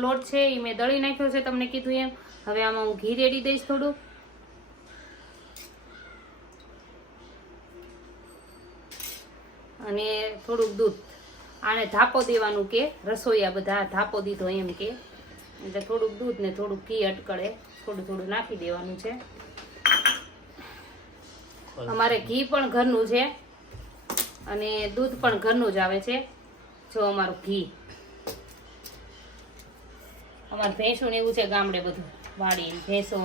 લોટ છે એ મેં દળી નાખ્યો છે, તમને કીધું એમ. હવે આમાં હું ઘી રેડી દઈશ થોડું. અને થોડુંક દૂધ. આને ધાપો દેવાનું કે, રસોઈયા બધા ધાપો દીધો એમ કે. એટલે થોડુંક દૂધ ને થોડુંક ઘી અટકળે. થોડું થોડું નાખી દેવાનું છે. અમારે ઘી પણ ઘરનું છે. અને દૂધ પણ ઘરનું જ આવે છે, જો અમારું ઘી. અમારે ભેંસો ને એવું છે ગામડે બધું વાડી ભેંસો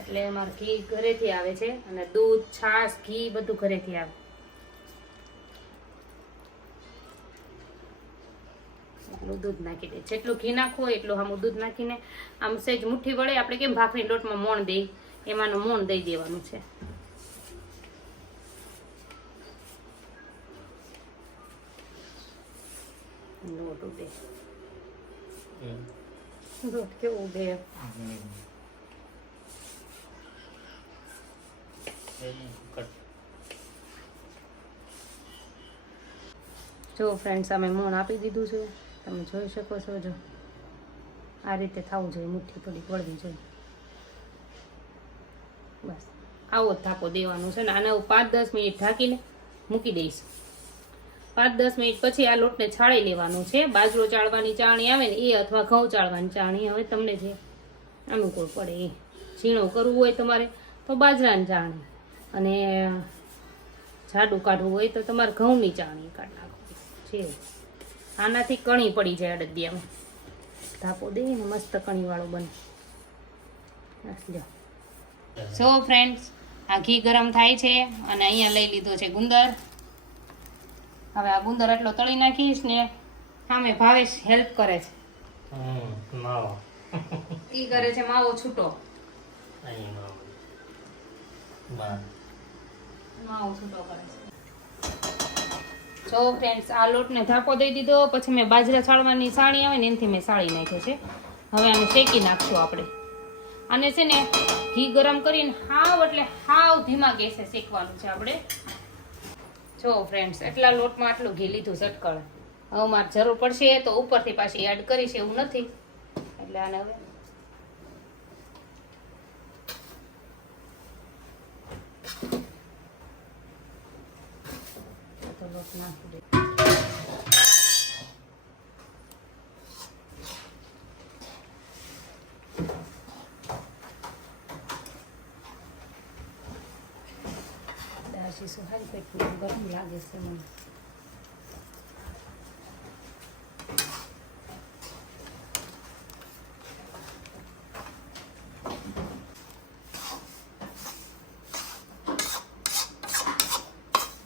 એટલે અમારે ઘી ઘરેથી આવે છે અને દૂધ, છાશ, ઘી બધું ઘરેથી આવે. એટલું દૂધ નાખી દે. જેટલું ઘી નાખવું હોય એટલું આમ દૂધ નાખીને આમ સેજ મુઠ્ઠી વળે. આપણે કેમ ભાખરી લોટમાં મોણ દઈ? એમાંનું મોણ દઈ દેવાનું છે. લોટ ઉડે. લોટ કેવો ઉડે જો ફ્રેન્ડ્સ અમે મોણ આપી દીધું છે. તમે જોઈ શકો છો જો. આ રીતે થવું જોઈએ, મુઠ્ઠી થોડી વળવી જોઈએ. બસ. આવો થાપો દેવાનો છે ને આને હું પાંચ દસ મિનિટ ઢાંકીને મૂકી દઈશ. પાંચ, દસ મિનિટ પછી આ લોટને છાળી લેવાનો છે. બાજરો ચાળવાની ચાણી આવે ને એ અથવા ઘઉં ચાળવાની ચાણી હવે તમને જે અનુકૂળ પડે એ. ઝીણો કરવું હોય તમારે તો બાજરાની ચાણી અને જાડું કાઢવું હોય તો તમારે ઘઉંની ચાણી કાઢ નાખવી. છે. આનાથી કણી પડી જાય અડદિયામાં. ધાપો દઈએ ને મસ્ત કણીવાળો બને. જો સો ફ્રેન્ડ્સ આ ઘી ગરમ થાય છે અને અહીંયા લઈ લીધો છે ગુંદર. હવે આ ગુંદર એટલો તળી નાખીશ ને સામે ભાવેશ હેલ્પ કરે છે. માવો ઈ કરે છે માવો છૂટો. માવો છૂટો કરે છે. જો ફ્રેન્ડ્સ આ લોટને ધાકો દઈ દીધો પછી મેં બાજરા છાળવાની સાણી આવે ને એનાથી મેં સાળી નાખ્યો છે. હવે આને શેકી નાખશું આપણે. અને છે ને ઘી ગરમ કરીને હાવ એટલે હાવ ધીમા ગેસે શેકવાનું છે આપણે. જો ફ્રેન્ડ્સ એટલા લોટમાં આટલું ઘી લીધું ઝટકળ હવે મારે જરૂર પડશે તો ઉપરથી પાછી એડ કરીશ એવું નથી. એટલે આને હવે લોટ નાખી દાસી સુહારી પેટમાં ગરમ લાગે છે મને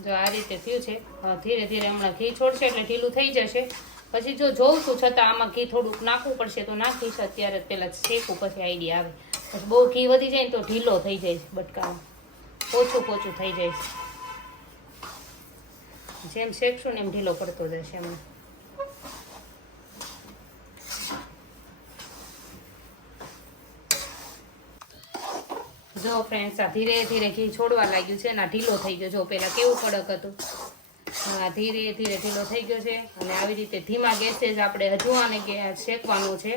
જો આ રીતે થયું છે. ધીરે ધીરે હમણાં ઘી છોડશે એટલે ઢીલું થઈ જશે. પછી જો જોઉં છું છતાં આમાં ઘી થોડુંક નાખવું પડશે તો નાખીશ. અત્યારે પહેલાં શેકું પછી આઈડિયા આવે. પછી બહુ ઘી વધી જાય ને તો ઢીલો થઈ જાય બટકામાં ઓછું પોચું થઈ જાય જેમ શેકશું ને એમ ઢીલો પડતો જશે એમ. જો ફ્રેન્ડ્સ આ ધીરે ધીરે ઘી છોડવા લાગ્યું છે અને ઢીલો થઈ ગયો. જો પહેલાં કેવું કડક હતું. આ ધીરે ધીરે ઢીલો થઈ ગયો છે. અને આવી રીતે ધીમા ગેસે જ આપણે હજુ આને શેકવાનું છે.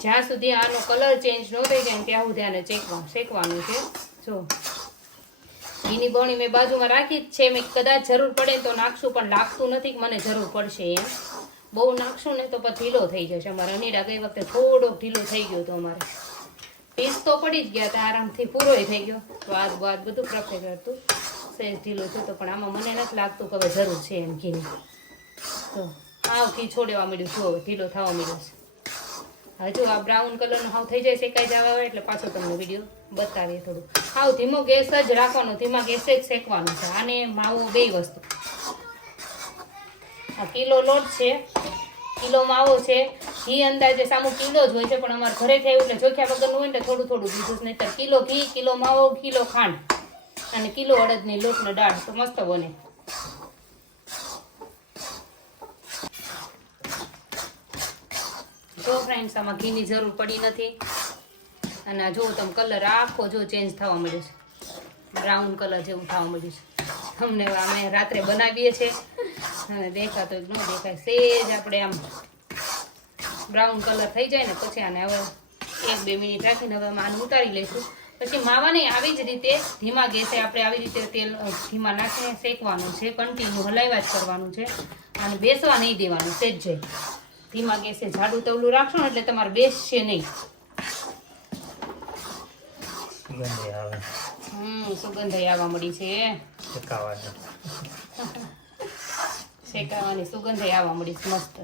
જ્યાં સુધી આનો કલર ચેન્જ ન થઈ જાય ત્યાં સુધી આને શેકવા શેકવાનું છે. જો. ઘીની બરણી મેં બાજુમાં રાખી જ છે. મેં કદાચ જરૂર પડે તો નાખશું, પણ લાગતું નથી મને જરૂર પડશે એમ. બહુ નાખશું ને તો પછી ઢીલો થઈ જશે. અમારે અનીડા ગઈ વખતે થોડોક ઢીલો થઈ ગયો હતો અમારે. પીસ તો પડી જ ગયા હતા, આરામથી પૂરોય થઈ ગયો. સ્વાદ બાદ બધું પરફેક્ટ હતું સહેજ ઢીલો થતો પણ આમાં મને નથી લાગતું કે હવે જરૂર છે એમ ઘીની. તો આવ ઘી છોડવા મળ્યું જો ઢીલો થવા મળ્યો છે. હજુ આ બ્રાઉન કલરનો હાવ થઈ જાય શેકાઈ જવા એટલે પાછો તમને વીડિયો બતાવીએ થોડું. હાવ ધીમો ગેસ જ રાખવાનો ધીમા ગેસે જ શેકવાનું છે. આને માવો બે વસ્તુ. આ કિલો લોટ છે કિલો માવો છે. ઘી અંદાજે સામું કિલો જ હોય છે, પણ અમારે ઘરે થયું એટલે જોખ્યા વગરનું હોય ને થોડું થોડું દીધું નહીં તો કિલો ઘી કિલો માવો કિલો ખાંડ. અને કિલો અડદની લોટનો દાળ. તો મસ્ત બને. જો ફ્રેન્ડ્સ આમાં ઘીની જરૂર પડી નથી. અને જો તમે કલર આખો જો ચેન્જ થવા મળ્યો છે. બ્રાઉન કલર જેવું થવા મળ્યું છે. અમને અમે રાત્રે બનાવીએ છીએ. અને દેખાતો ન દેખાય. સેજ આપણે આમ બ્રાઉન કલર થઈ જાય ને પછી આને હવે એક બે મિનિટ રાખીને હવે આને ઉતારી લઈશું. પછી માવાને આવી જ રીતે ધીમા ગેસે આપણે આવી રીતે તેલ ધીમા નાખીને શેકવાનું છે. કન્ટિન્યુ હલાવ્યા જ કરવાનું છે. અને બેસવા નહીં દેવાનું. સેજ જાય. ધીમા ગેસે જાડું તવલું રાખશો ને એટલે તમારે બેસશે નહીં. ગંદે આવે. હમ સુગંધ આવવા મળી છે. શેકાવાની. શેકાવાની સુગંધ આવવા મળી છે મસ્ત.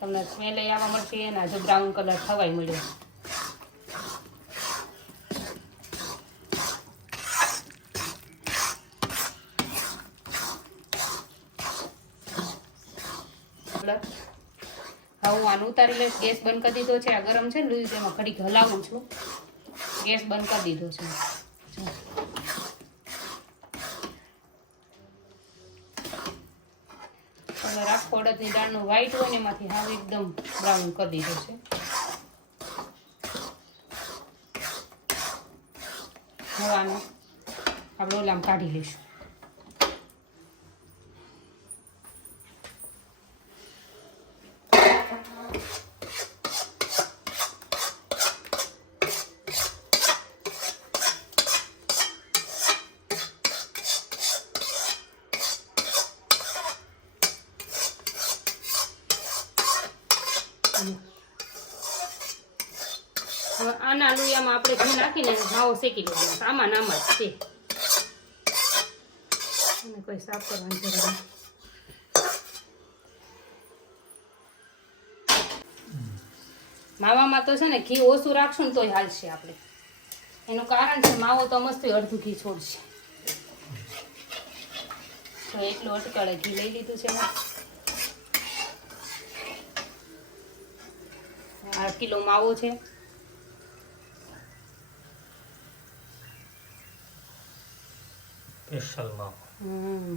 તમને સ્મેલ આવવા મળશે અને હજુ બ્રાઉન કલર થવાય મળ્યો. હવે હું આનું ઉતારી લઈશ ગેસ બંધ કરી દીધો છે. આ ગરમ છે ને લીધું એમાં ઘડીક હલાવું છું. ગેસ બંધ કરી દીધો છે. આખો અડદની દાળનો વ્હાઈટ હોય ને એમાંથી હાવ એકદમ બ્રાઉન કરી દીધો છે. હવે આનો આપણે કાઢી લઈશું હવે આના લુયામાં આપણે ઘી નાખીને માવો શેકી લેવાનો આમાં નામ જ છે. અને કોઈ સાફ કરવાની જરૂર નથી. માવામાં તો છે ને ઘી ઓછું રાખશું ને તોય હાલશે આપણે. એનું કારણ છે માવો તો મસ્ત અડધું ઘી છોડશે. તો એટલું અટકળે ઘી લઈ લીધું છે આ કિલો માવો છે. સ્પેશિયલ માવો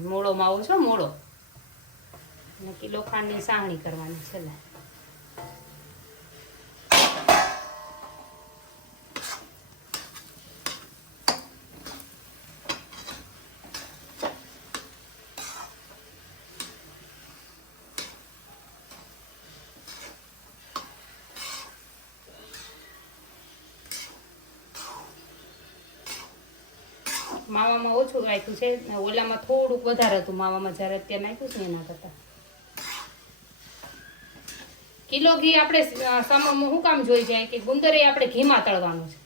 મોળો માવો છે મોળો. અને કિલો ખાંડની સાંગણી કરવાની છે માવામાં ઓછું રાખ્યું છે. ઓલામાં થોડુંક વધારે હતું. માવામાં જ્યારે અત્યારે નાખ્યું છે એના કરતાં. કિલો ઘી આપણે સમમાં શું કામ જોઈ જાય? કે ગુંદર એ આપણે ઘીમાં તળવાનું છે.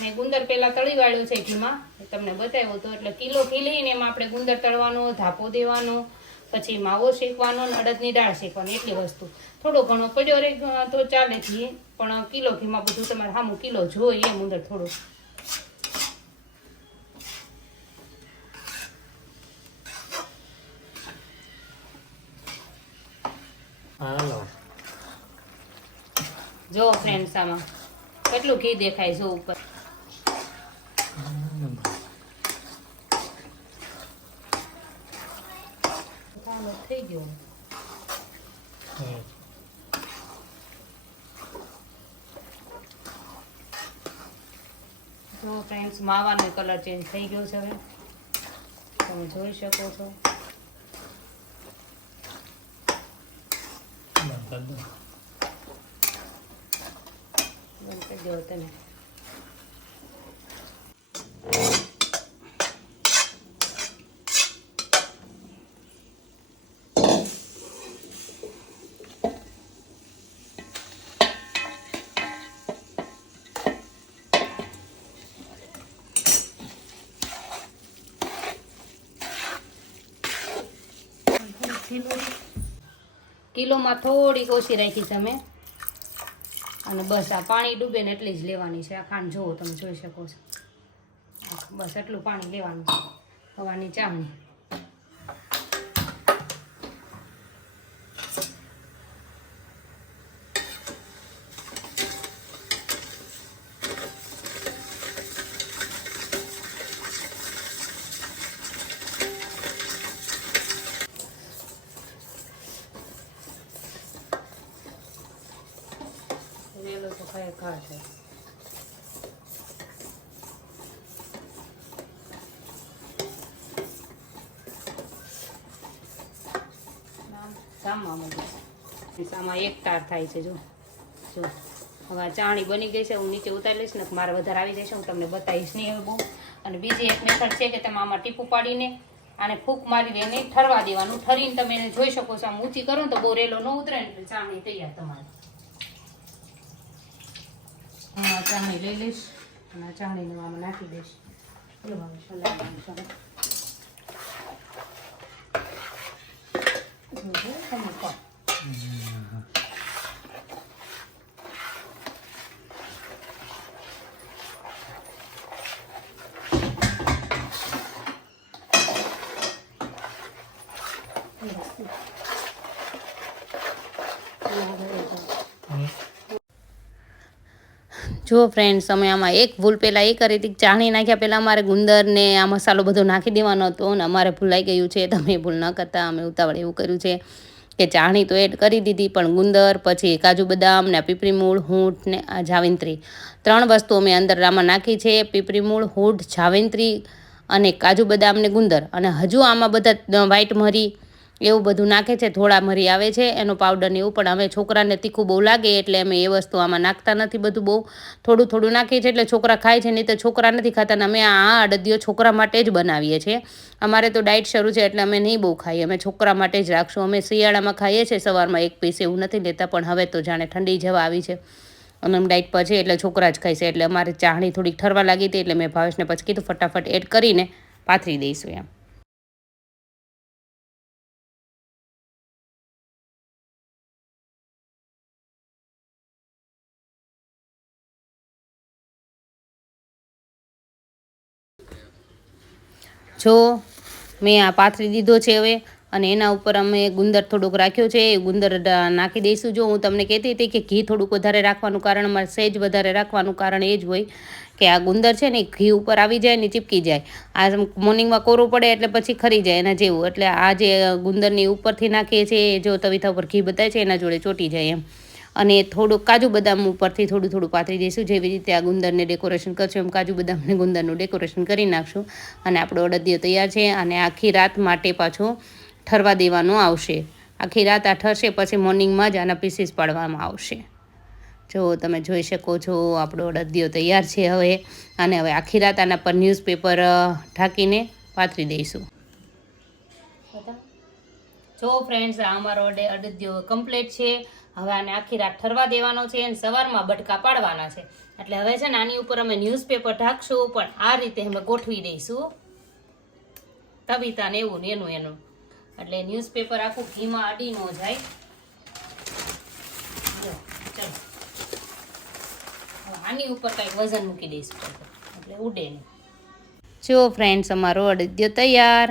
મેં ગુંદર પહેલાં તળી વાળ્યું છે ઘીમાં. તમને બતાવ્યું હતું. એટલે કિલો ઘી લઈને એમાં આપણે ગુંદર તળવાનો, ધાપો દેવાનો, પછી માવો શેકવાનો અને અડદની દાળ શેકવાની, એટલી વસ્તુ. થોડો ઘણો પડ્યો રહે તો ચાલે ઘી. પણ કિલો ઘીમાં બધું તમારે સામું કિલો જોઈએ એમ અંદર થોડું. જો ફ્રેન્ડ્સ આમાં. કેટલું ઘી દેખાય જો ઉપર. થઈ ગયો. જો ફ્રેન્ડ્સ માવાનો કલર ચેન્જ થઈ ગયો છે હવે. તમે જોઈ શકો છો. દો તમે. કિલોમાં થોડીક ઓછી રાખી છે મેં અને બસ આ પાણી ડૂબે ને એટલી જ લેવાની છે. આ ખાંડ જુઓ તમે જોઈ શકો છો. બસ એટલું પાણી લેવાનું હવાની ચામણી વેલો તો ખરેખર છે જામવા આમાં એક તાર થાય છે જો. જો. હવે ચાણી બની ગઈ છે હું નીચે ઉતારી લઈશ ને મારે વધારે આવી જશે હું તમને બતાવીશ નહીં હવે બહુ. અને બીજી એક મેથડ છે કે તમે આમાં ટીપું પાડીને આને ફૂંક મારી એને ઠરવા દેવાનું. ઠરીને તમે એને જોઈ શકો છો આમ ઊંચી કરો ને તો બહુ રેલો ન ઉતરે ને એટલે ચાણી તૈયાર તમારે. હું ચાણી લઈ લઈશ અને ચાણીને આમાં નાખી દઈશ. ચલો ચાલો. જોજો, તમે જો ફ્રેન્ડ્સ અમે આમાં એક ભૂલ પહેલાં એ કરી હતી ચાણી નાખ્યા પહેલાં અમારે ગુંદરને આ મસાલો બધો નાખી દેવાનો હતો અને અમારે ભૂલાઈ ગયું છે, તમે ભૂલ ન કરતા, અમે ઉતાવળ એવું કર્યું છે કે ચાણી તો એડ કરી દીધી, પણ ગુંદર, પછી કાજુ બદામ ને આ પીપળી મૂળ, હૂંઠ ને આ જાવિંત્રી. ત્રણ વસ્તુ અમે અંદર આમાં નાખી છે, પીપળી મૂળ, હૂંઠ, જાવિંત્રી અને કાજુ બદામ ને ગુંદર. અને હજુ આમાં બધા વ્હાઈટ મરી એવું બધું નાખે છે, થોડા મરી આવે છે, એનો પાવડર ને એવું પણ અમે છોકરાને તીખું બહુ લાગે એટલે અમે એ વસ્તુ આમાં નાખતા નથી બધું બહુ. થોડું થોડું નાખીએ છીએ એટલે છોકરા ખાય છે, નહીં તો છોકરા નથી ખાતા અને અમે આ અડદીઓ છોકરા માટે જ બનાવીએ છીએ. અમારે તો ડાયટ શરૂ છે એટલે અમે નહીં બહુ ખાઈએ, અમે છોકરા માટે જ રાખશું. અમે શિયાળામાં ખાઈએ છીએ, સવારમાં એક પીસ એવું નથી લેતા, પણ હવે તો જાણે ઠંડી જવા આવી છે. અને અમે ડાયટ પર છે એટલે છોકરા જ ખાઈશે એટલે અમારે ચાહણી થોડીક ઠરવા લાગી હતી એટલે મેં ભાવેશને પછી કીધું, ફટાફટ એડ કરીને પાથરી દઈશું એમ. જો મેં આ પાથરી દીધો છે હવે અને એના ઉપર અમે ગુંદર થોડુંક રાખ્યો છે, એ ગુંદર નાખી દઈશું. જો હું તમને કહેતી હતી કે ઘી થોડુંક વધારે રાખવાનું કારણ, મારે સહેજ વધારે રાખવાનું કારણ એ જ હોય કે આ ગુંદર છે ને ઘી ઉપર આવી જાય ને ચીપકી જાય. આ મોર્નિંગમાં કોરું પડે એટલે પછી ખરી જાય એના જેવું. એટલે આ જે ગુંદરની ઉપરથી નાખીએ છીએ જો તવીથા ઉપર ઘી બતાવે છે, એના જોડે ચોટી જાય એમ. અને થોડુંક કાજુ બદામ ઉપરથી થોડું થોડું પાથરી દઈશું. જેવી રીતે આ ગુંદરને ડેકોરેશન કરશું, એમ કાજુ બદામને ગુંદરનું ડેકોરેશન કરી નાખશું. અને આપણો અડદિયો તૈયાર છે અને આખી રાત માટે પાછો ઠરવા દેવાનો આવશે. આખી રાત આ ઠરશે, પછી મોર્નિંગમાં જ આના પીસીસ પાડવામાં આવશે. જો તમે જોઈ શકો છો, આપણો અડદિયો તૈયાર છે હવે. અને હવે આખી રાત આના પર ન્યૂઝપેપર ઢાંકીને પાથરી દઈશું. જો ફ્રેન્ડ્સ અમારો અડદિયો કમ્પ્લીટ છે. હવે આને આખી રાત ઠરવા દેવાનો છે અને સવારમાં બટકા પાડવાના છે. એટલે હવે છે ને આની ઉપર અમે ન્યૂઝપેપર ઢાંકશું, પણ આ રીતે અમે ગોઠવી દઈશું. તવિતા ને એવું ને એનું એનું. એટલે ન્યૂઝપેપર આખું ઘીમાં અડી ન જાય. આની ઉપર કંઈક વજન મૂકી દઈશું. એટલે ઉડે નહીં. જો ફ્રેન્ડ્સ અમારો અડદિયો તૈયાર.